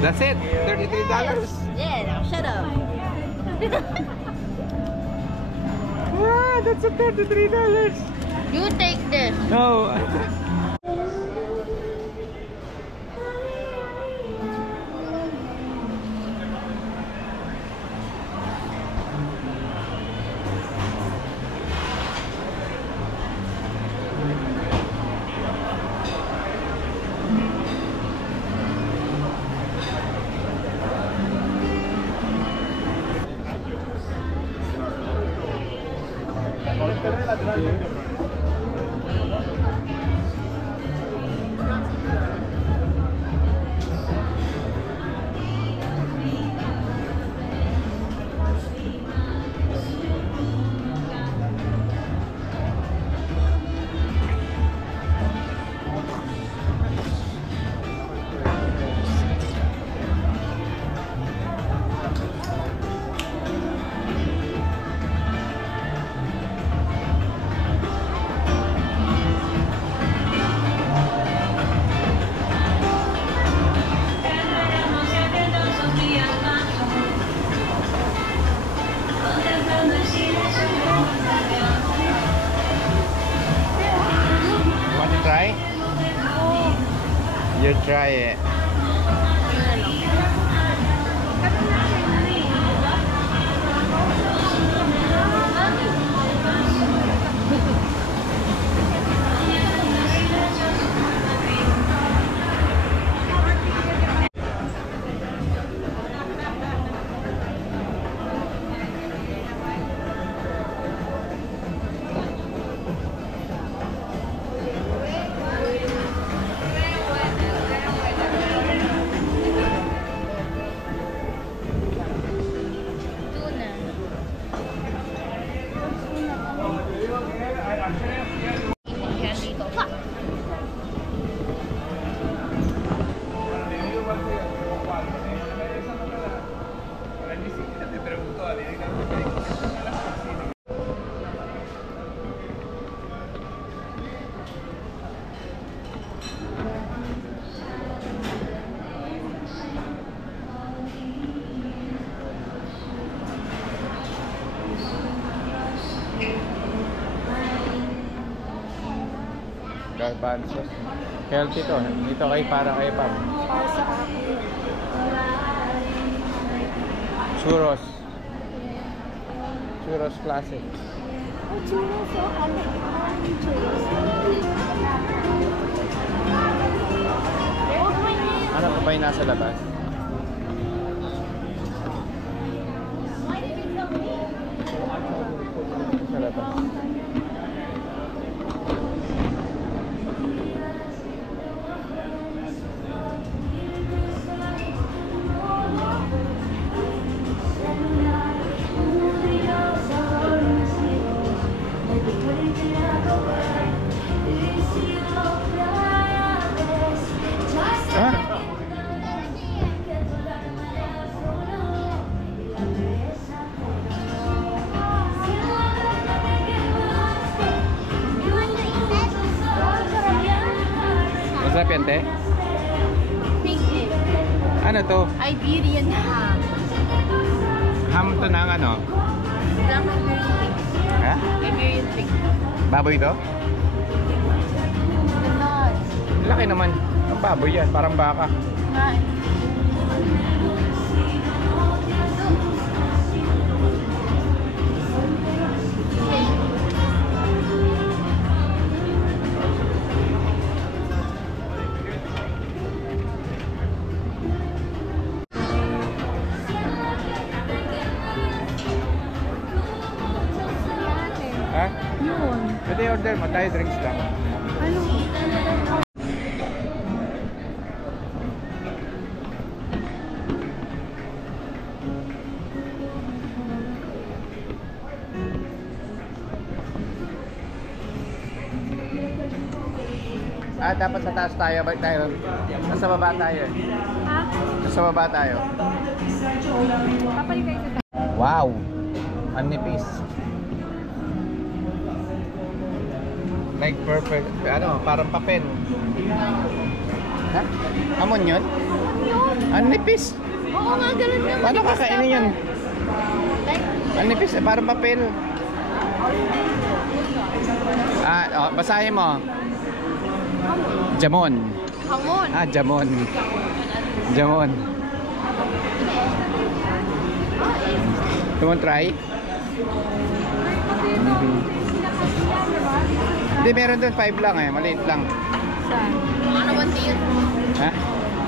That's it. $33. Yeah, now shut up. Ah, that's a $33. You take this. No. You try it. Garbanzos. Healthy to. Dito kay para kay Pam. Para sa akin. Churros. Churros classic. Oh, churros. Oh, I like churros. Ano pa ba yung nasa labas? Sa labas. Masarap yan, te? Pig egg. Ano to? Iberian ham. Ham to ng ano? Black Iberian pig. Ha? Iberian pig. Baboy to? Ganon. Laki naman. Ang baboy yan. Parang baka. Nga. Ha? Yun. Pwede order mo. Tayo drinks lang. Ano? Ah, dapat sa taas tayo. Balik tayo. Nasa baba tayo. Ha? Nasa baba tayo. Papalit kayo sa tayo. Wow! Ang nipis. Like perfect. Ano, parang papen. Ha? Hamon yun? Yun. Ang nipis. Oo nga, ganun nga. Paano manipis kakainin yan? Like, Ang nipis eh, parang papel. Basahin mo. Jamon. hamon. Jamon. Jamon. You want try? Hindi, meron doon 5 lang eh, maliit lang. Saan? Baka naman yun. Ha?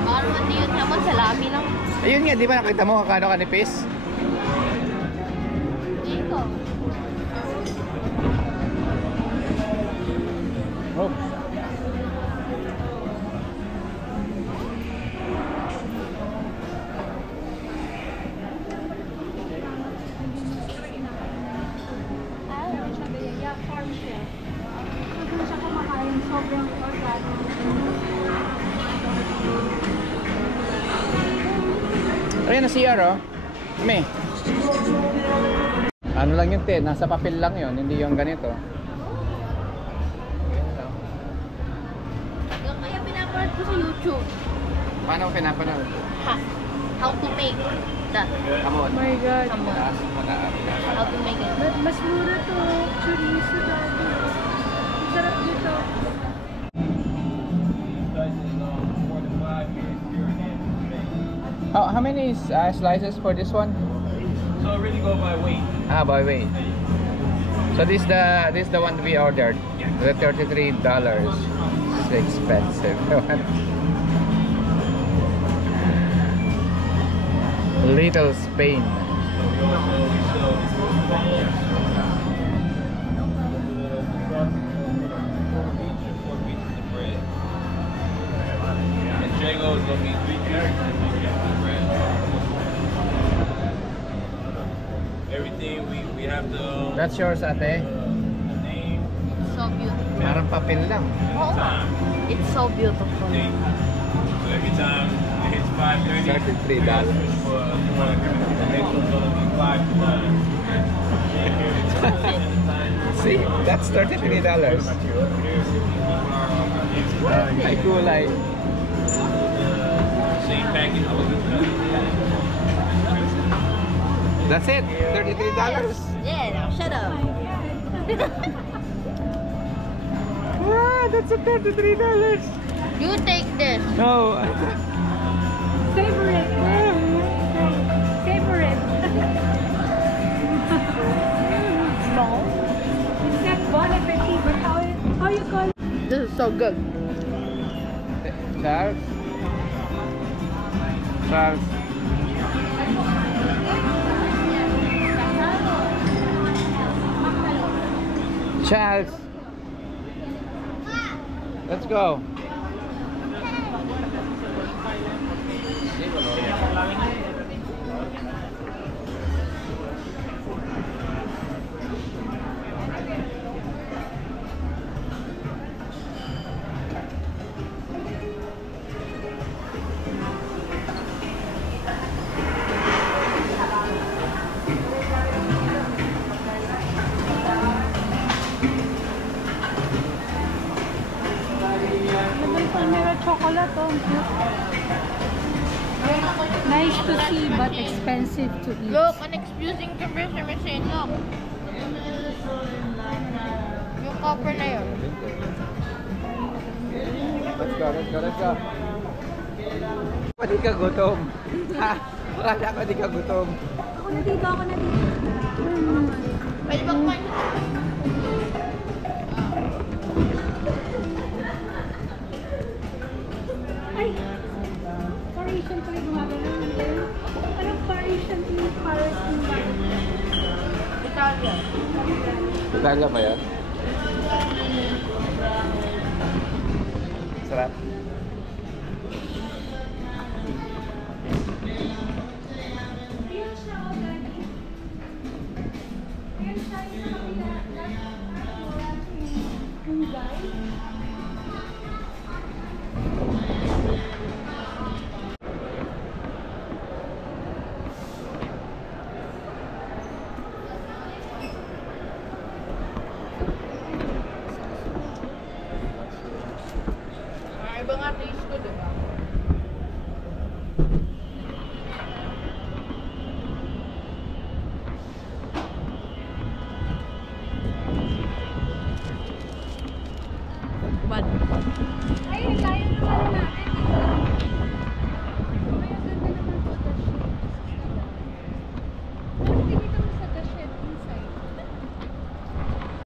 Baka naman yun naman, salami lang. Ayun nga, di ba nakita mo kung kano kanipis? Dito. Oh. Yeah, farm siya. Doon siya kumakain, sobrang organic. Ayan na CR oh. Kami. Ano lang yun te, nasa papel lang yun, hindi yung ganito. Yung kaya pinapanood ko sa YouTube. Paano ko pinapanood? Ha? How to make that. Hamon. Oh my God. Hamon. How to make it. Mas mura to. Chorizo dati. Ang sarap dito. How many slices for this one? So I really go by weight. By weight. So this the one we ordered. The $33. It's expensive. Little Spain. And Jago is gonna be 3 characters. Everything we have to That's yours, ate. name, So beautiful. Parang papel lang. Oo nga. It's so beautiful. date. So every time it hits 5:30, $33. the next one's gonna be 5 to 9. See, that's $33. Ay, kulay. Same package. That's it, $33. Yeah, now shut up. That's a $33. You take this. No. Savor it. Savor it. Small. It's not bon appetit, but how you call it? This is so good. Charles. Charles. Charles. Let's go. May Palmera chocolate. Oh, nice to see, but expensive to eat. Look, an excusing compressor machine. Look. Yung copper na yun. Let's go, let's go, let's go. Di ka gutom. Ha? Wala ko di ka gutom. Ako na dito. Pwede ba kumain? Ay! Parisian pala gumagano. Anong Parisian yung Paris yung Italia. Italia ba yan? Sarap. Ayan siya, oh, Daddy. Ayan siya, yung kapila. Yung guy. Ay, natin.